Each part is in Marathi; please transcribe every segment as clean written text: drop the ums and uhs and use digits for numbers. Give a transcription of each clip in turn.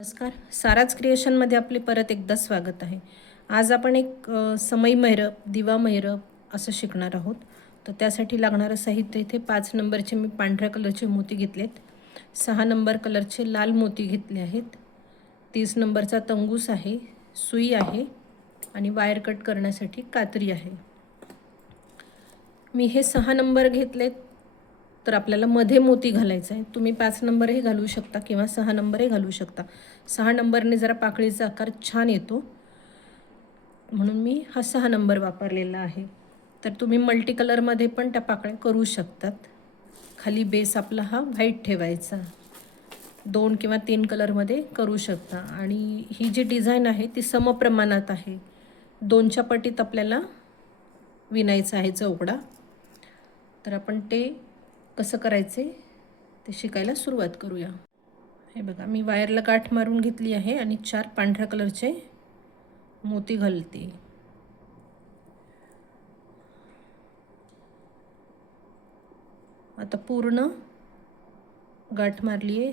नमस्कार. साराच क्रिएशनमध्ये आपले परत एकदा स्वागत आहे. आज आपण एक समई मैरप, दिवा मैरप असं शिकणार आहोत. तर त्यासाठी लागणारं साहित्य इथे 5 नंबरचे मी पांढऱ्या कलरचे मोती घेतलेत, 6 नंबर कलरचे लाल मोती घेतले आहेत, 30 नंबरचा तंगूस आहे, सुई आहे आणि वायर कट करण्यासाठी कात्री आहे. मी हे 6 नंबर घेतलेत, तर आपल्याला मध्ये मोती घालायचा आहे. तुम्ही 5 नंबरही घालू शकता किंवा 6 नंबरही घालू शकता. 6 नंबरने जरा पाकळीचा आकार छान येतो, म्हणून मी हा 6 नंबर वापरलेला आहे. तर तुम्ही मल्टी कलरमध्ये पण त्या पाकळ्या करू शकतात. खाली बेस आपला हा व्हाईट ठेवायचा. 2 किंवा 3 कलरमध्ये करू शकता. आणि ही जी डिझाईन आहे ती समप्रमाणात आहे. 2च्या पटीत आपल्याला विणायचं आहे चौकडा. तर आपण ते कसं करायचे ते शिकायला सुरुवात करूया. हे बघा, मी वायरला गाठ मारून घेतली आहे आणि 4 पांढऱ्या कलरचे मोती घालते. आता पूर्ण गाठ मारली आहे.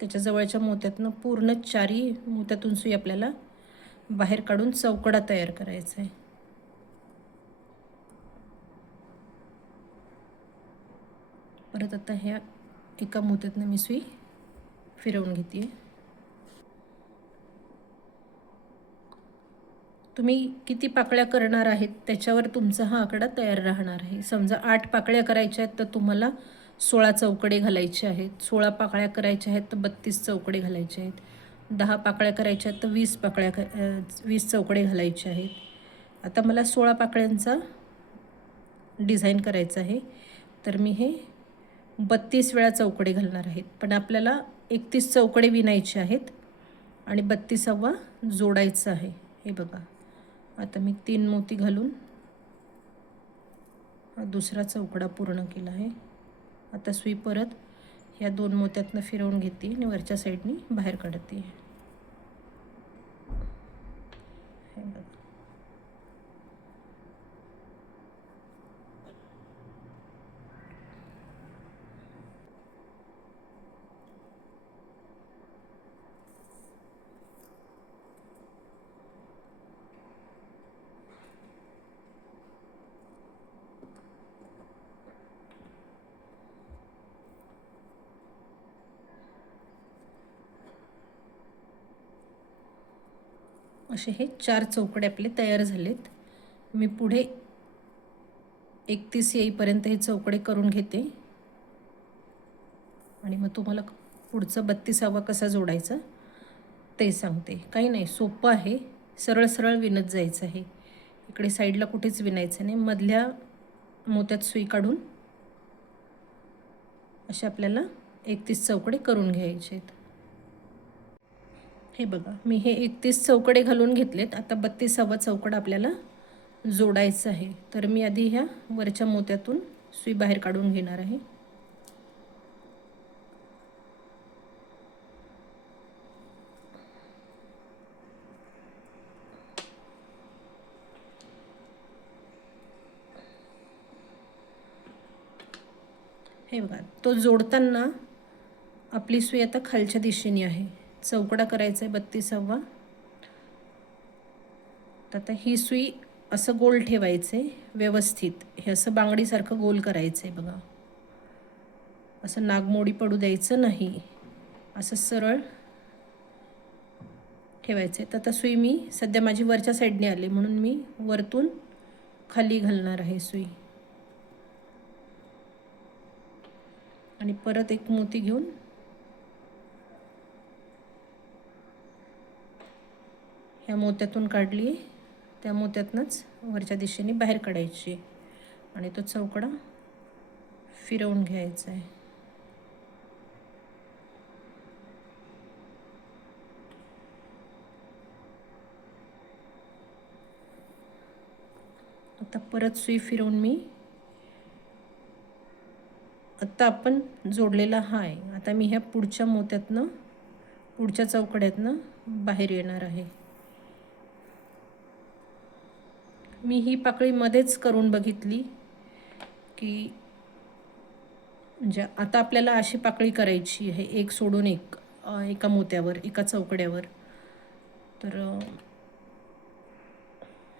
त्याच्या जवळच्या मोत्यातनं पूर्ण 4ही मोत्यातून सुई आपल्याला बाहेर काढून चौकडा तयार करायचा आहे. परत आता ह्या एका मोत्यातनं मी सुई फिरवून घेते. तुम्ही किती पाकळ्या करणार आहेत त्याच्यावर तुमचा हा आकडा तयार राहणार आहे. समजा 8 पाकळ्या करायच्या आहेत तर तुम्हाला 16 चौकडे घालायचे आहेत. 16 पाकळ्या करायच्या आहेत तर 32 चौकडे घालायचे आहेत. 10 पाकळ्या करायच्या आहेत तर 20 चौकडे घालायचे आहेत. आता मला 16 पाकळ्यांचा डिझाईन करायचं आहे, तर मी हे 32 वेळा चौकडे घालणार आहेत. पण आपल्याला 31 चौकडे विणायचे आहेत आणि 32वा जोडायचा आहे. हे बघा, आता मी 3 मोती घालून हा दुसरा चौकडा पूर्ण केला आहे. आता सुई परत ह्या 2 मोत्यातनं फिरवून घेते आणि वरच्या साईडनी बाहेर काढते. हे बघा, असे हे 4 चौकडे आपले तयार झालेत. मी पुढे 31 येईपर्यंत हे चौकडे करून घेते आणि मग तुम्हाला पुढचं 32वा कसा जोडायचा ते सांगते. काही नाही, सोपं आहे. सरळ सरळ विणत जायचं आहे. इकडे साईडला कुठेच विणायचं नाही. मधल्या मोत्यात सुई काढून असे आपल्याला 31 चौकडे करून घ्यायचे आहेत. हे बघा, मी हे 31 चौकडे घालून घेतलेत. आता 32वा चौकडा आपल्याला जोडायचा आहे. तर मी आधी ह्या वरच्या मोत्यातून सुई बाहेर काढून घेणार आहे. हे बघा, तो जोडताना आपली सुई आता खालच्या दिशेने आहे. चौकडा करायचा आहे 32वा. तर आता ही सुई असं गोल ठेवायचं आहे व्यवस्थित. हे असं बांगडीसारखं गोल करायचं आहे बघा. असं नागमोडी पडू द्यायचं नाही, असं सरळ ठेवायचं आहे. तर आता सुई मी सध्या माझी वरच्या साईडने आली म्हणून मी वरतून खाली घालणार आहे सुई. आणि परत एक मोती घेऊन ह्या मोत्यातून काढली, त्या मोत्यातनंच वरच्या दिशेने बाहेर काढायची आणि तो चौकडा फिरवून घ्यायचा आहे. आता परत सुई फिरवून मी आत्ता आपण जोडलेला हा आहे. आता मी ह्या पुढच्या मोत्यातनं पुढच्या चौकड्यातनं बाहेर येणार आहे. मी ही पाकळी मध्येच करून बघितली की म्हणजे आता आपल्याला अशी पाकळी करायची आहे, एक सोडून एक. एका मोत्यावर, एका चौकड्यावर. तर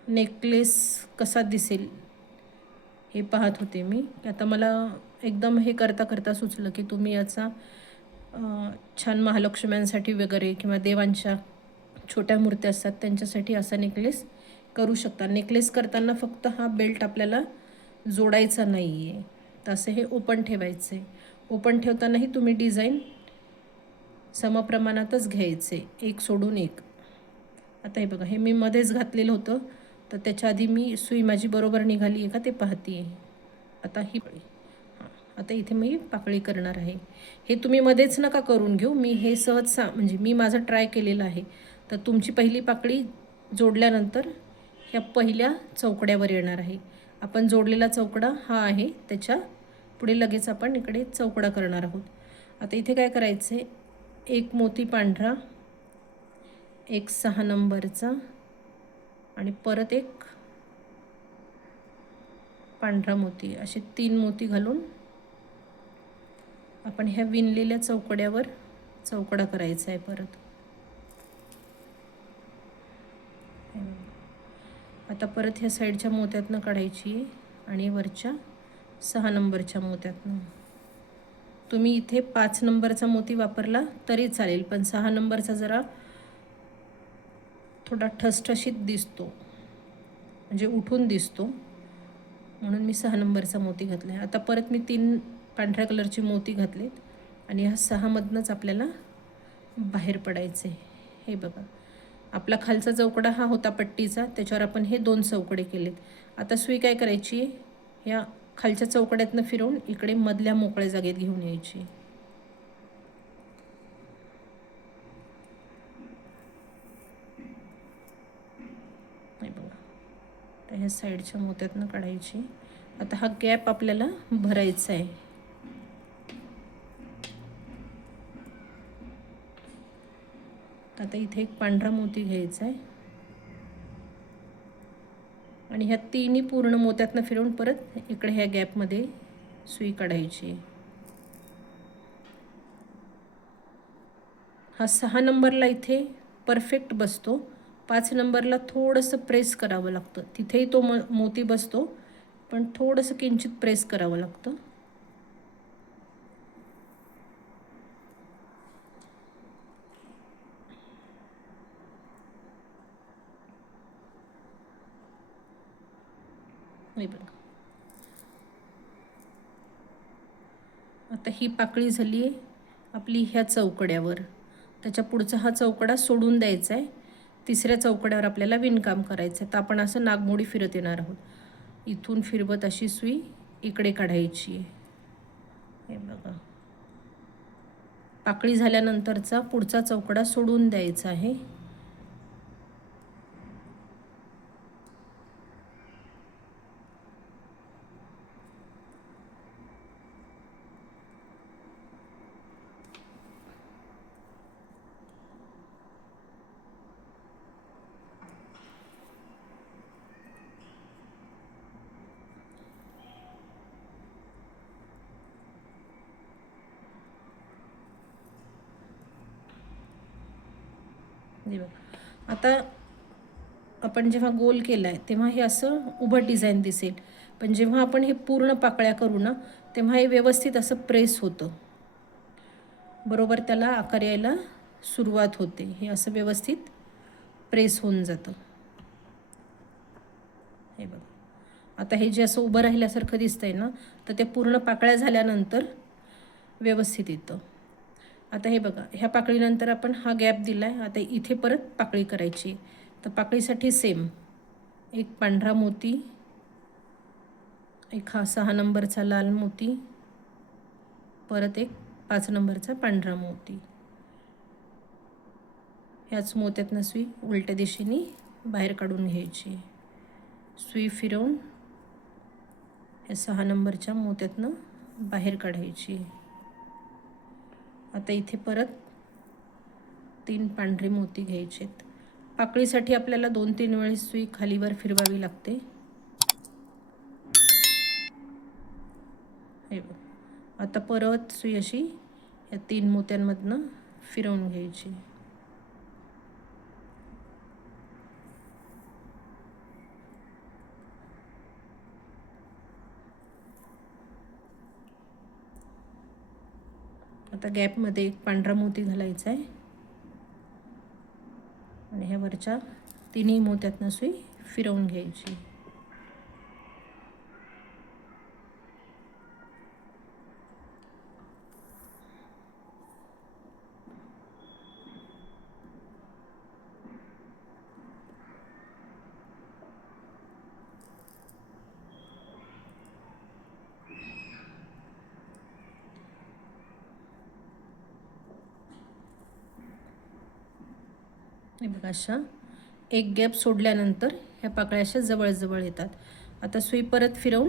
नेकलेस कसा दिसेल हे पाहत होते मी. आता मला एकदम हे करता करता सुचलं की तुम्ही याचा छान महालक्ष्म्यांसाठी वगैरे किंवा देवांच्या छोट्या मूर्त्या असतात त्यांच्यासाठी असा नेकलेस करू शकता. नेकलेस करताना फक्त हा बेल्ट आपल्याला जोडायचा नाही आहे, तर असं हे ओपन ठेवायचं आहे. ओपन ठेवतानाही तुम्ही डिझाईन समप्रमाणातच घ्यायचे, एक सोडून एक. आता हे बघा, हे मी मध्येच घातलेलं होतं, तर त्याच्या आधी मी सुई माझी बरोबर निघाली आहे का ते पाहते आहे. आता ही आता इथे मी पाकळी करणार आहे. हे तुम्ही मध्येच नका करून घेऊ, मी हे सहज म्हणजे मी माझं ट्राय केलेलं आहे. तर तुमची पहिली पाकळी जोडल्यानंतर ह्या पहिल्या चौकड्यावर येणार आहे. आपण जोडलेला चौकडा हा आहे, त्याच्या पुढे लगेच आपण इकडे चौकडा करणार आहोत. आता इथे काय करायचं आहे, एक मोती पांढरा, एक 6 नंबरचा आणि परत एक पांढरा मोती, असे 3 मोती घालून आपण ह्या विणलेल्या चौकड्यावर चौकडा करायचा आहे. परत आता परत ह्या साईडच्या मोत्यातनं काढायची आणि वरच्या 6 नंबरच्या मोत्यातनं. तुम्ही इथे 5 नंबरचा मोती वापरला तरी चालेल, पण 6 नंबरचा जरा थोडा ठसठशीत दिसतो, म्हणजे उठून दिसतो, म्हणून मी 6 नंबरचा मोती घातला आहे. आता परत मी 3 पांढऱ्या कलरचे मोती घातलेत आणि ह्या 6 मधनंच आपल्याला बाहेर पडायचे. हे बघा, आपला खालचा चौकडा हा होता पट्टीचा, त्याच्यावर आपण हे 2 चौकडे केलेत. आता सुई काय करायची, या खालच्या चौकड्यातनं फिरवून इकडे मधल्या मोकळ्या जागेत घेऊन यायची. हे बघा, तर ह्या साईडच्या मोत्यातनं काढायची. आता हा गॅप आपल्याला भरायचा आहे. आता इथे एक पांढरा मोती घ्यायचा आहे आणि ह्या 3ही पूर्ण मोत्यातनं फिरवून परत इकडे ह्या गॅपमध्ये सुई काढायची. हा 6 नंबरला इथे परफेक्ट बसतो, 5 नंबरला थोडंसं प्रेस करावं लागतं. तिथेही तो मोती बसतो, पण थोडंसं किंचित प्रेस करावं लागतं. हे बघा, आता ही पाकळी झाली आहे आपली ह्या चौकड्यावर. त्याच्या पुढचा हा चौकडा सोडून द्यायचा आहे. तिसऱ्या चौकड्यावर आपल्याला विणकाम करायचं आहे. तर आपण असं नागमोडी फिरत येणार आहोत. इथून फिरवत अशी सुई इकडे काढायची. हे बघा, पाकळी झाल्यानंतरचा पुढचा चौकडा सोडून द्यायचा आहे. आता आपण जेव्हा गोल केला आहे तेव्हा हे असं उभं डिझाईन दिसेल, पण जेव्हा आपण हे पूर्ण पाकळ्या करू ना तेव्हा हे व्यवस्थित असं प्रेस होतं, बरोबर त्याला आकार यायला सुरुवात होते. हे असं व्यवस्थित प्रेस होऊन जातं. हे बघा, आता हे जे असं उभं राहिल्यासारखं दिसतंय ना, तर ते पूर्ण पाकळ्या झाल्यानंतर व्यवस्थित येतं. आता हे बघा, ह्या पाकळीनंतर आपण हा गॅप दिला आहे. आता इथे परत पाकळी करायची. तर पाकळीसाठी सेम, एक पांढरा मोती, एक हा 6 नंबरचा लाल मोती, परत एक 5 नंबरचा पांढरा मोती. ह्याच मोत्यातनं सुई उलट्या दिशेने बाहेर काढून घ्यायची. सुई फिरवून ह्या 6 नंबरच्या मोत्यातनं बाहेर काढायची. आता इथे परत 3 पांढरे मोती घ्यायचेत. पाकळीसाठी आपल्याला 2-3 वेळेस सुई खालीवर फिरवावी लागते. हे बघ, आता परत सुई अशी या 3 मोत्यांमधनं फिरवून घ्यायची. आता गॅपमध्ये एक पांढरा मोती घालायचा आहे आणि ह्या वरच्या तिन्ही मोत्यातनं सुई फिरवून घ्यायची. हे बघा, अशा एक गॅप सोडल्यानंतर ह्या पाकळ्या अशा जवळजवळ येतात. आता सुई परत फिरवून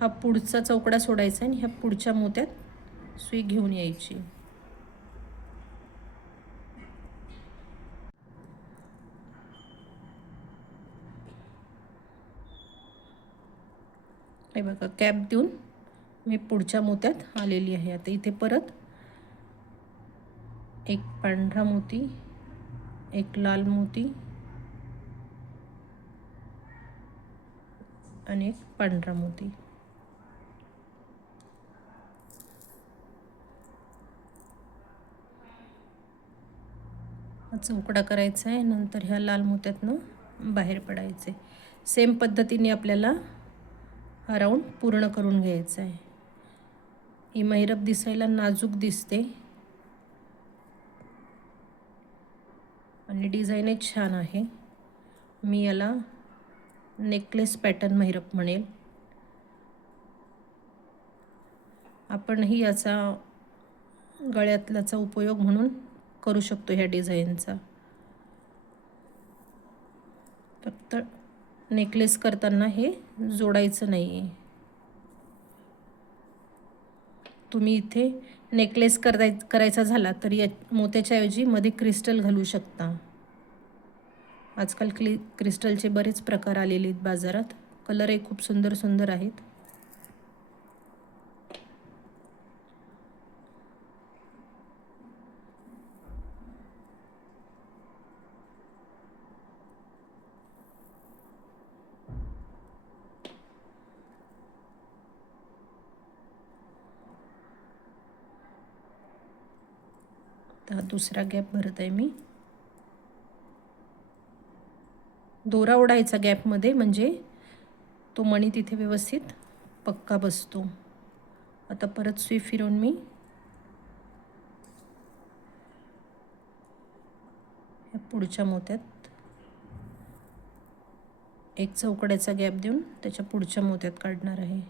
हा पुढचा चौकडा सोडायचा आणि ह्या पुढच्या मोत्यात सुई घेऊन यायची. हे बघा, कॅप देऊन मी पुढच्या मोत्यात आलेली आहे. आता इथे परत एक पांढरा मोती, एक लाल मोती आणि एक पांढरा मोती. चौकडा करायचा आहे, नंतर ह्या लाल मोत्यातनं बाहेर पडायचे. सेम पद्धतीने आपल्याला हा राऊंड पूर्ण करून घ्यायचा आहे. ही महिरप दिसायला नाजूक दिसते आणि डिझाईनही छान आहे. मी याला नेकलेस पॅटर्न महिरप म्हणेल. आपणही याचा गळ्यातल्याचा उपयोग म्हणून करू शकतो ह्या डिझाईनचा. फक्त नेकलेस करताना हे जोडायचं नाही आहे. तुम्ही इथे नेकलेस करायचा झाला तर या मोत्याच्या ऐवजी मध्ये क्रिस्टल घालू शकता. आजकाल क्रिस्टलचे बरेच प्रकार आलेले आहेत बाजारात. कलरही खूप सुंदर सुंदर आहेत. हा दुसरा गॅप भरत आहे मी. दोरा ओढायचा गॅपमध्ये, म्हणजे तो मणी तिथे व्यवस्थित पक्का बसतो. आता परत सुई फिरवून मी पुढच्या मोत्यात एक चौकड्याचा गॅप देऊन त्याच्या पुढच्या मोत्यात काढणार आहे.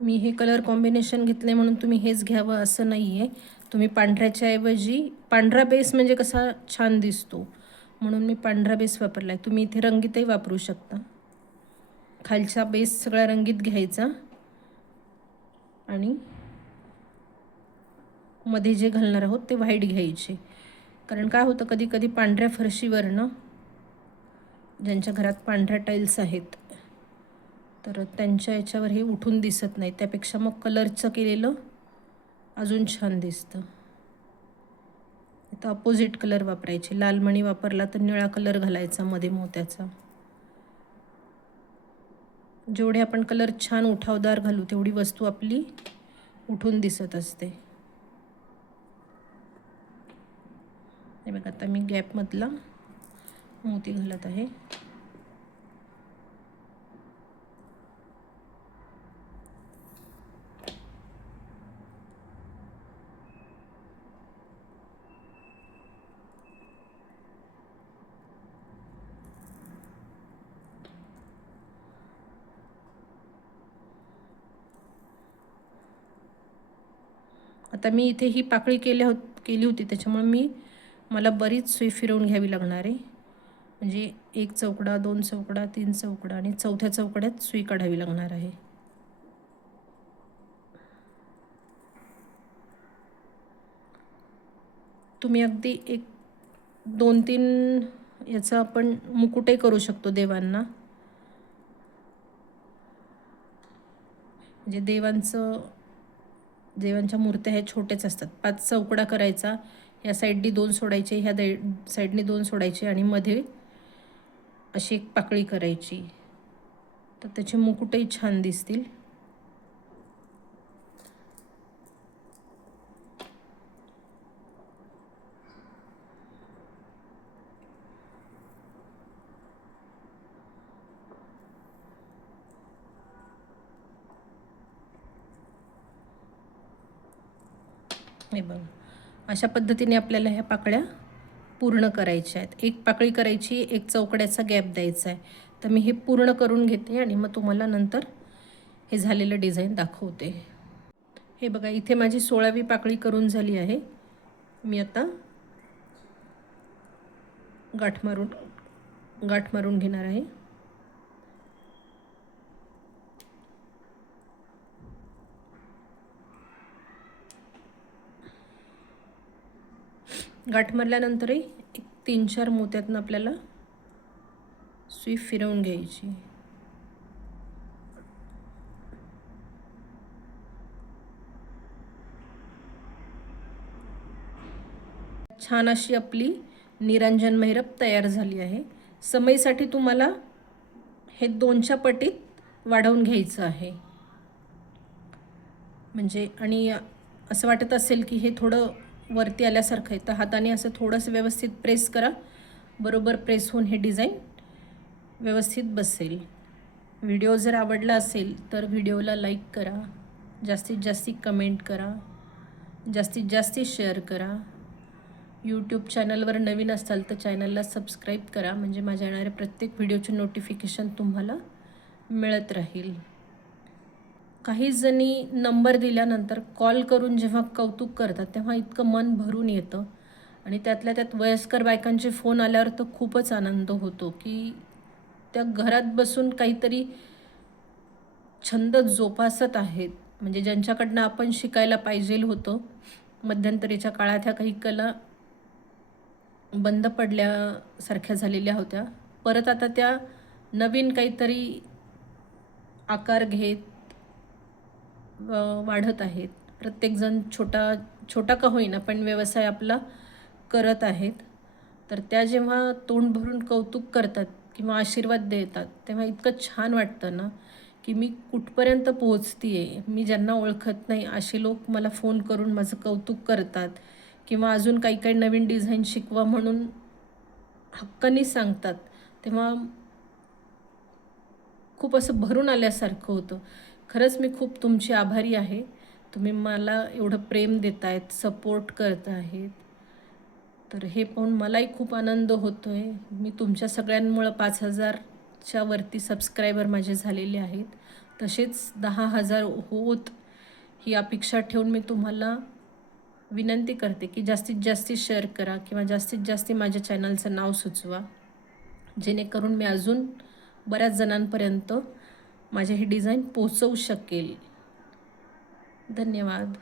मी हे कलर कॉम्बिनेशन घेतले म्हणून तुम्ही हेच घ्यावं असं नाही आहे. तुम्ही पांढऱ्याच्या ऐवजी पांढरा बेस म्हणजे कसा छान दिसतो म्हणून मी पांढरा बेस वापरला आहे. तुम्ही इथे रंगीतही वापरू शकता. खालचा बेस सगळा रंगीत घ्यायचा आणि मध्ये जे घालणार आहोत ते व्हाईट घ्यायचे. कारण काय होतं, कधी कधी पांढऱ्या फरशीवरनं, ज्यांच्या घरात पांढऱ्या टाईल्स आहेत तर त्यांच्या याच्यावर हे उठून दिसत नाही. त्यापेक्षा मग कलरचं केलेलं अजून छान दिसतं. आता अपोजिट कलर वापरायचे. लाल मणी वापरला तर निळा कलर घालायचा मध्ये मोत्याचा. जेवढे आपण कलर छान उठावदार घालू तेवढी वस्तू आपली उठून दिसत असते. हे बघा, आता मी गॅपमधला मोती घालत आहे. आता मी इथे ही पाकळी केली होती त्याच्यामुळे मला बरीच सुई फिरवून घ्यावी लागणार आहे. म्हणजे 1 चौकडा, 2 चौकडा, 3 चौकडा आणि चौथ्या चौकड्यात सुई काढावी लागणार आहे. तुम्ही अगदी 1-2-3 याचा आपण मुकुटही करू शकतो देवांना. म्हणजे देवांच्या मूर्त्या ह्या छोट्याच असतात. 5 चौकडा करायचा, या साईडनी 2 सोडायचे, ह्या साईडनी 2 सोडायचे आणि मध्ये अशी एक पाकळी करायची. तर त्याचे मुकुटही छान दिसतील. हे बघा, अशा पद्धतीने आपल्याला ह्या पाकळ्या पूर्ण करायच्या आहेत. एक पाकळी करायची, एक चौकड्याचा गॅप द्यायचा आहे. तर मी हे पूर्ण करून घेते आणि मग तुम्हाला नंतर हे झालेलं डिझाईन दाखवते. हे बघा, इथे माझी 16वी पाकळी करून झाली आहे. मी आता गाठ मारून घेणार आहे. गाठ मारल्यानंतरही एक 3-4 मोत्यातनं आपल्याला सुई फिरवून घ्यायची. छान अशी आपली निरंजन मैरप तयार झाली आहे. समईसाठी तुम्हाला हे 2च्या पटीत वाढवून घ्यायचं आहे. म्हणजे आणि असं वाटत असेल की हे थोडं वरती आल्यासारखं आहे, तर हाताने असं थोडंसं व्यवस्थित प्रेस करा. बरोबर प्रेस होऊन हे डिझाईन व्यवस्थित बसेल. व्हिडिओ जर आवडला असेल तर व्हिडिओला लाईक करा, जास्तीत जास्त कमेंट करा, जास्तीत जास्त शेअर करा. यूट्यूब चॅनलवर नवीन असाल तर चॅनलला सबस्क्राईब करा, म्हणजे माझ्या येणाऱ्या प्रत्येक व्हिडिओचे नोटिफिकेशन तुम्हाला मिळत राहील. काही जणी नंबर दिल्यानंतर कॉल करून जेव्हा कौतुक करतात तेव्हा इतकं मन भरून येतं आणि त्यातल्या त्यात वयस्कर बायकांचे फोन आल्यावर तर खूपच आनंद होतो की त्या घरात बसून काहीतरी छंद जोपासत आहेत. म्हणजे ज्यांच्याकडनं आपण शिकायला पाहिजेल होतं. मध्यंतरीच्या काळात ह्या काही कला बंद पडल्यासारख्या झालेल्या होत्या. परत आता त्या नवीन काहीतरी आकार घेत वाढत आहेत. प्रत्येकजण छोटा का होईना पण व्यवसाय आपला करत आहेत. तर त्या जेव्हा तोंड भरून कौतुक करतात किंवा आशीर्वाद देतात तेव्हा इतकं छान वाटतं ना की मी कुठपर्यंत पोहोचतीये. मी ज्यांना ओळखत नाही असे लोक मला फोन करून माझं कौतुक करतात किंवा अजून काही काही नवीन डिझाईन शिकवा म्हणून हक्काने सांगतात. तेव्हा खूप असं भरून आल्यासारखं होतं. खरंच मी खूप तुमची आभारी आहे. तुम्ही मला एवढं प्रेम देत आहेत, सपोर्ट करत आहेत. तर हे पाहून मलाही खूप आनंद होतो आहे. मी तुमच्या सगळ्यांमुळं 5,000च्या वरती सबस्क्रायबर माझे झालेले आहेत. तसेच 10,000 होत ही अपेक्षा ठेवून मी तुम्हाला विनंती करते की जास्तीत जास्त शेअर करा किंवा जास्तीत जास्त माझ्या चॅनलचं नाव सुचवा, जेणेकरून मी अजून बऱ्याच जणांपर्यंत माझे हे डिझाईन पोहोचवू शकेल. धन्यवाद.